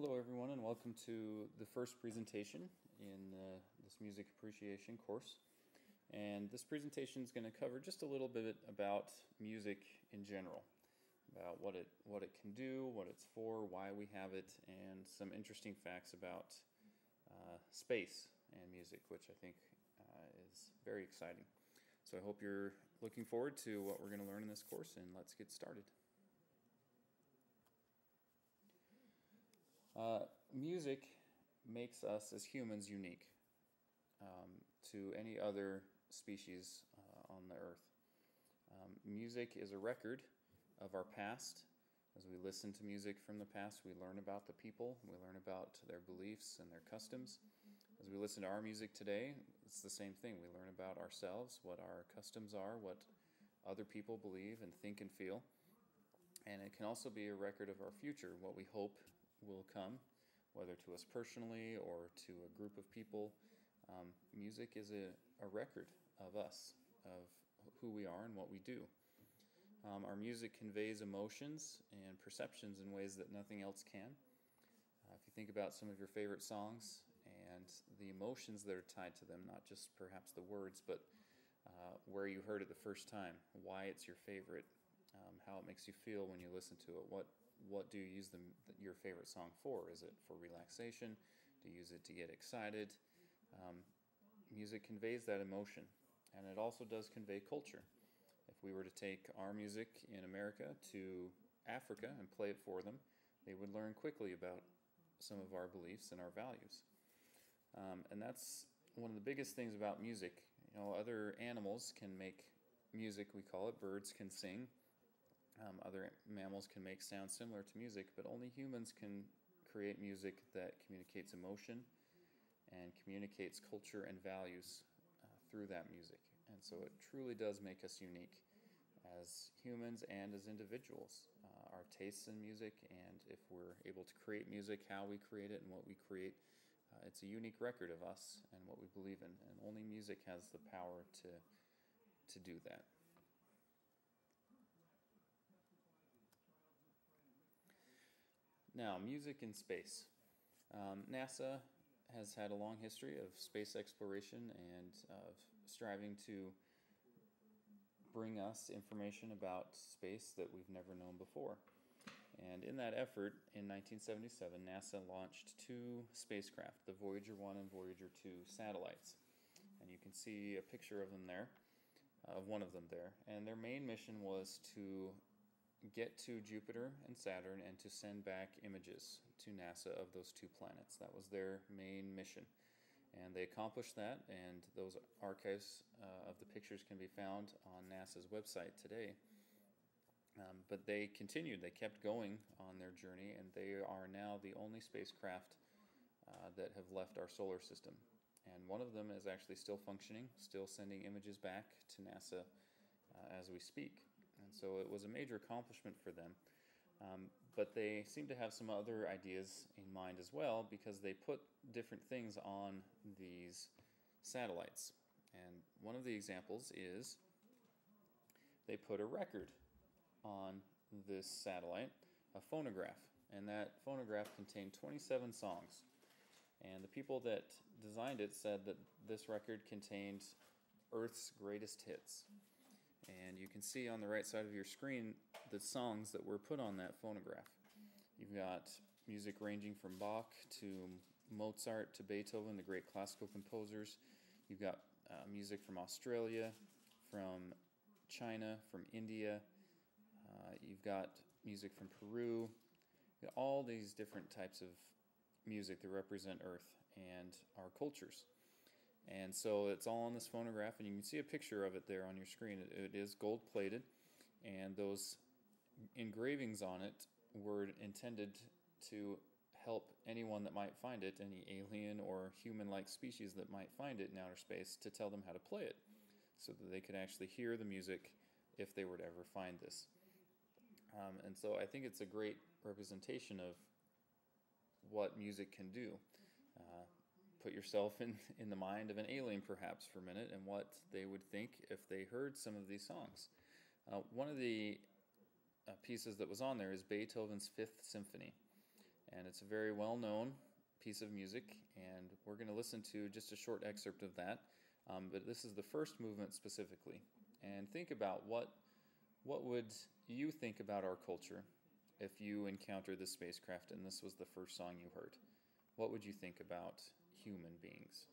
Hello everyone and welcome to the first presentation in this music appreciation course. And this presentation is going to cover just a little bit about music in general, about what it can do, what it's for, why we have it, and some interesting facts about space and music, which I think is very exciting. So I hope you're looking forward to what we're going to learn in this course, and let's get started. Music makes us as humans unique to any other species on the earth. Music is a record of our past. As we listen to music from the past, we learn about the people, we learn about their beliefs and their customs. As we listen to our music today, it's the same thing. We learn about ourselves, what our customs are, what other people believe and think and feel. And it can also be a record of our future, what we hope will come, whether to us personally or to a group of people. Music is a record of us, of who we are and what we do. Our music conveys emotions and perceptions in ways that nothing else can. If you think about some of your favorite songs and the emotions that are tied to them, not just perhaps the words, but where you heard it the first time, why it's your favorite, how it makes you feel when you listen to it, what do you use your favorite song for? Is it for relaxation? Do you use it to get excited? Music conveys that emotion, and it also does convey culture. If we were to take our music in America to Africa and play it for them, they would learn quickly about some of our beliefs and our values. And that's one of the biggest things about music. Other animals can make music, we call it. Birds can sing. Other mammals can make sounds similar to music, but only humans can create music that communicates emotion and communicates culture and values through that music. And so it truly does make us unique as humans and as individuals. Our tastes in music, and if we're able to create music, how we create it and what we create, it's a unique record of us and what we believe in. And only music has the power to do that. Now, music in space. NASA has had a long history of space exploration and of striving to bring us information about space that we've never known before. And in that effort, in 1977, NASA launched two spacecraft, the Voyager 1 and Voyager 2 satellites. And you can see a picture of them there, of one of them there. And their main mission was to get to Jupiter and Saturn and to send back images to NASA of those two planets. That was their main mission. And they accomplished that, and those archives of the pictures can be found on NASA's website today. But they continued, they kept going on their journey, and they are now the only spacecraft that have left our solar system. And one of them is actually still functioning, still sending images back to NASA as we speak. And so it was a major accomplishment for them. But they seem to have some other ideas in mind as well, because they put different things on these satellites. And one of the examples is they put a record on this satellite, a phonograph. And that phonograph contained 27 songs. And the people that designed it said that this record contained Earth's greatest hits. And you can see on the right side of your screen the songs that were put on that phonograph. You've got music ranging from Bach to Mozart to Beethoven, the great classical composers. You've got music from Australia, from China, from India. You've got music from Peru. You've got all these different types of music that represent Earth and our cultures. And so it's all on this phonograph, and you can see a picture of it there on your screen. It is gold-plated, and those engravings on it were intended to help anyone that might find it, any alien or human-like species that might find it in outer space, to tell them how to play it, so that they could actually hear the music if they were to ever find this. And so I think it's a great representation of what music can do. Put yourself in the mind of an alien perhaps for a minute and what they would think if they heard some of these songs. One of the pieces that was on there is Beethoven's Fifth Symphony. and it's a very well-known piece of music, and we're going to listen to just a short excerpt of that. But this is the first movement specifically, and think about what would you think about our culture if you encountered this spacecraft and this was the first song you heard? What would you think about human beings?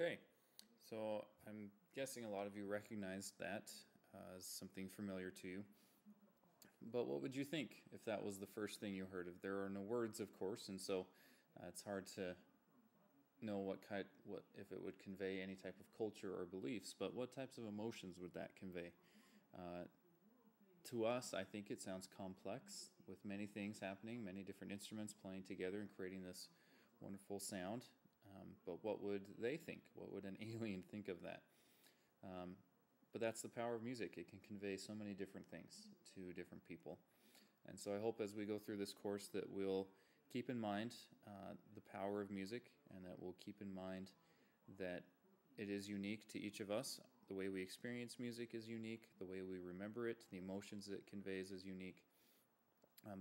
Okay, so I'm guessing a lot of you recognize that as something familiar to you. But what would you think if that was the first thing you heard of? There are no words, of course, and so it's hard to know what if it would convey any type of culture or beliefs. But what types of emotions would that convey? Uh, to us, I think it sounds complex, with many things happening, many different instruments playing together and creating this wonderful sound. But what would they think? What would an alien think of that? But that's the power of music. It can convey so many different things to different people. And so I hope as we go through this course that we'll keep in mind the power of music, and that we'll keep in mind that it is unique to each of us. The way we experience music is unique. The way we remember it, the emotions it conveys is unique.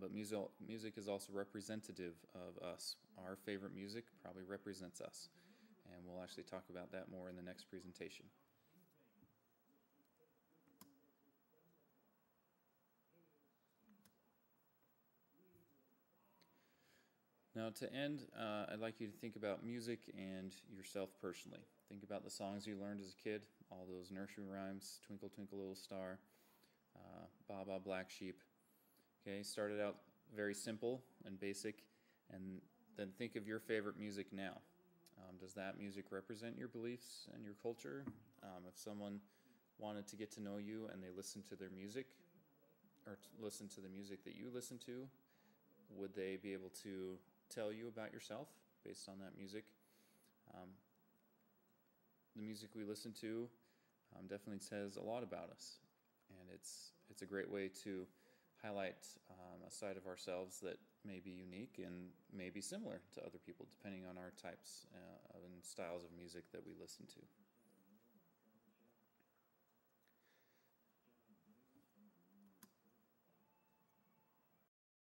But music is also representative of us. Our favorite music probably represents us. And we'll actually talk about that more in the next presentation. Now, to end, I'd like you to think about music and yourself personally. Think about the songs you learned as a kid, all those nursery rhymes, Twinkle, Twinkle, Little Star, Baa Baa, Black Sheep. Okay, started out very simple and basic, and then think of your favorite music now. Does that music represent your beliefs and your culture? If someone wanted to get to know you and they listened to their music, or listen to the music that you listen to, would they be able to tell you about yourself based on that music? The music we listen to definitely says a lot about us, and it's a great way to highlight a side of ourselves that may be unique and may be similar to other people, depending on our types and styles of music that we listen to.